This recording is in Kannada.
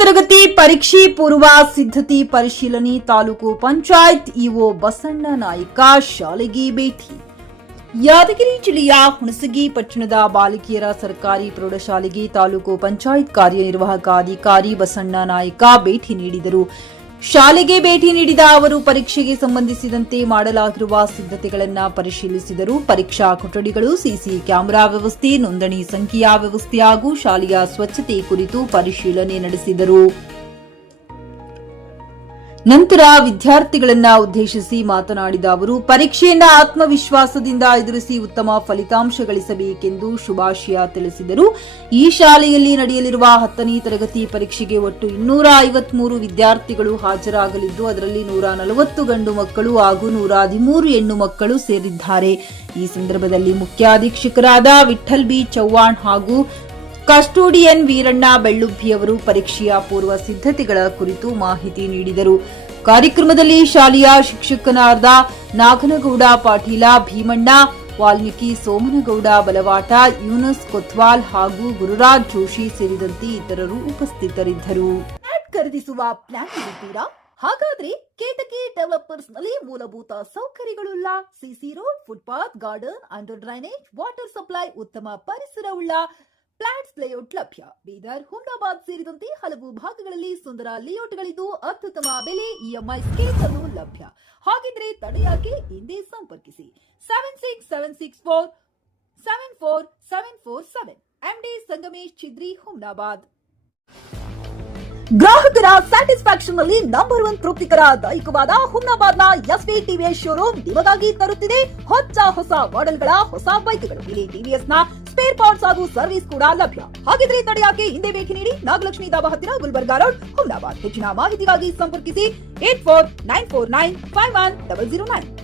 ತರಗತಿ ಪರೀಕ್ಷೆ ಪೂರ್ವ ಸಿದ್ಧತೆ ಪರಿಶೀಲನೆ ತಾಲೂಕು ಪಂಚಾಯತ್ ಇಒ ಬಸಣ್ಣ ನಾಯ್ಕ ಶಾಲೆಗೆ ಭೇಟಿ. ಯಾದಗಿರಿ ಜಿಲ್ಲೆಯ ಹುಣಸಗಿ ಪಟ್ಟಣದ ಬಾಲಕಿಯರ ಸರ್ಕಾರಿ ಪ್ರೌಢಶಾಲೆಗೆ ತಾಲೂಕು ಪಂಚಾಯತ್ ಕಾರ್ಯನಿರ್ವಾಹಕ ಅಧಿಕಾರಿ ಬಸಣ್ಣ ನಾಯ್ಕ ಭೇಟಿ ನೀಡಿದರು. ಶಾಲೆಗೆ ಭೇಟಿ ನೀಡಿದ ಅವರು ಪರೀಕ್ಷೆಗೆ ಸಂಬಂಧಿಸಿದಂತೆ ಮಾಡಲಾಗಿರುವ ಸಿದ್ಧತೆಗಳನ್ನು ಪರಿಶೀಲಿಸಿದರು. ಪರೀಕ್ಷಾ ಕೊಠಡಿಗಳು, ಸಿಸಿ ಕ್ಯಾಮೆರಾ ವ್ಯವಸ್ಥೆ, ನೋಂದಣಿ ಸಂಖ್ಯೆಯ ವ್ಯವಸ್ಥೆ ಹಾಗೂ ಶಾಲೆಯ ಸ್ವಚ್ಛತೆ ಕುರಿತು ಪರಿಶೀಲನೆ ನಡೆಸಿದರು. ನಂತರ ವಿದ್ಯಾರ್ಥಿಗಳನ್ನ ಉದ್ದೇಶಿಸಿ ಮಾತನಾಡಿದ ಅವರು, ಪರೀಕ್ಷೆಯನ್ನು ಆತ್ಮವಿಶ್ವಾಸದಿಂದ ಎದುರಿಸಿ ಉತ್ತಮ ಫಲಿತಾಂಶ ಗಳಿಸಬೇಕೆಂದು ಶುಭಾಶಯ ತಿಳಿಸಿದರು. ಈ ಶಾಲೆಯಲ್ಲಿ ನಡೆಯಲಿರುವ 10ನೇ ತರಗತಿ ಪರೀಕ್ಷೆಗೆ ಒಟ್ಟು 253 ವಿದ್ಯಾರ್ಥಿಗಳು ಹಾಜರಾಗಲಿದ್ದು, ಅದರಲ್ಲಿ 140 ಗಂಡು ಮಕ್ಕಳು ಹಾಗೂ 113 ಹೆಣ್ಣು ಮಕ್ಕಳು ಸೇರಿದ್ದಾರೆ. ಈ ಸಂದರ್ಭದಲ್ಲಿ ಮುಖ್ಯಾಧೀಕ್ಷಕರಾದ ವಿಠಲ್ ಬಿ ಚವ್ಹಾಣ್ ಹಾಗೂ ಕಸ್ಟೋಡಿಯನ್ ವೀರಣ್ಣ ಬೆಳ್ಳುಬ್ಬಿಯವರು ಪರೀಕ್ಷೆಯ ಪೂರ್ವ ಸಿದ್ಧತೆಗಳ ಕುರಿತು ಮಾಹಿತಿ ನೀಡಿದರು. ಕಾರ್ಯಕ್ರಮದಲ್ಲಿ ಶಾಲೆಯ ಶಿಕ್ಷಕರಾದ ನಾಗನಗೌಡ ಪಾಟೀಲ, ಭೀಮಣ್ಣ ವಾಲ್ಮೀಕಿ, ಸೋಮನಗೌಡ ಬಲವಾಟ, ಯೂನಸ್ ಕೊತ್ವಾಲ್ ಹಾಗೂ ಗುರುರಾಜ್ ಜೋಶಿ ಸೇರಿದಂತೆ ಇತರರು ಉಪಸ್ಥಿತರಿದ್ದರು. ಖರೀದಿಸುವ ಪ್ಲಾನ್ ಇದ್ದೀರಾ? ಹಾಗಾದ್ರೆ ಕೇತಕಿ ಡೆವಲಪರ್ಸ್ ನಲ್ಲಿ ಮೂಲಭೂತ ಸೌಕರ್ಯಗಳುಳ್ಳ CC road, footpath, garden, under drainage, water supply, ಉತ್ತಮ ಪರಿಸರವುಳ್ಳ ಫ್ಲಾಟ್ಸ್ ಲೇಔಟ್ ಲಭ್ಯ. ಬೀದರ್, ಹುಮ್ನಾಬಾದ್ ಸೇರಿದಂತೆ ಹಲವು ಭಾಗಗಳಲ್ಲಿ ಸುಂದರ ಲೇಔಟ್ಗಳಿದ್ದು ಅತ್ಯುತ್ತಮ ಬೆಲೆ, ಇಎಂಐ ಸ್ಕೀಮ್ ಅನ್ನು ಲಭ್ಯ. ಹಾಗಿದ್ರೆ ತಡೆಯಾಕೆ? ಹಿಂದೆ ಸಂಪರ್ಕಿಸಿ 7676474747 MD ಸಂಗಮೇಶ್ ಚಿದ್ರಿ, ಹುಮ್ನಾಬಾದ್. ಗ್ರಾಹಕರ ಸ್ಯಾಟಿಸ್ಫ್ಯಾಕ್ಷನ್ ನಲ್ಲಿ ನಂಬರ್ 1 ತೃಪ್ತಿಕರ ದೈಹಿಕವಾದ ಹುಮ್ನಾಬಾದ್ನ ಎಸ್ವಿ ಟಿವಿಎಸ್ ಶೋರೂಮ್ ನಿಮಗಾಗಿ ತರುತ್ತಿದೆ ಹೊಸ ಮಾಡೆಲ್ಗಳ ಹೊಸ ಬೈಕ್ಗಳು. ಇಲ್ಲಿ ಟಿವಿಎಸ್ ನ ಸ್ಪೇರ್ ಪಾರ್ಟ್ಸ್ ಹಾಗೂ ಸರ್ವಿಸ್ ಕೂಡ ಲಭ್ಯ. ಹಾಗಿದ್ರೆ ತಡೆಯಾಕೆ? ಹಿಂದೆ ಭೇಟಿ ನೀಡಿ. ನಾಗಲಕ್ಷ್ಮಿ ಧಾಬಾ ಹತ್ತಿರ, ಗುಲ್ಬರ್ಗಾ ರೋಡ್, ಹುಮ್ನಾಬಾದ್. ಹೆಚ್ಚಿನ ಮಾಹಿತಿಗಾಗಿ ಸಂಪರ್ಕಿಸಿ 8494951009.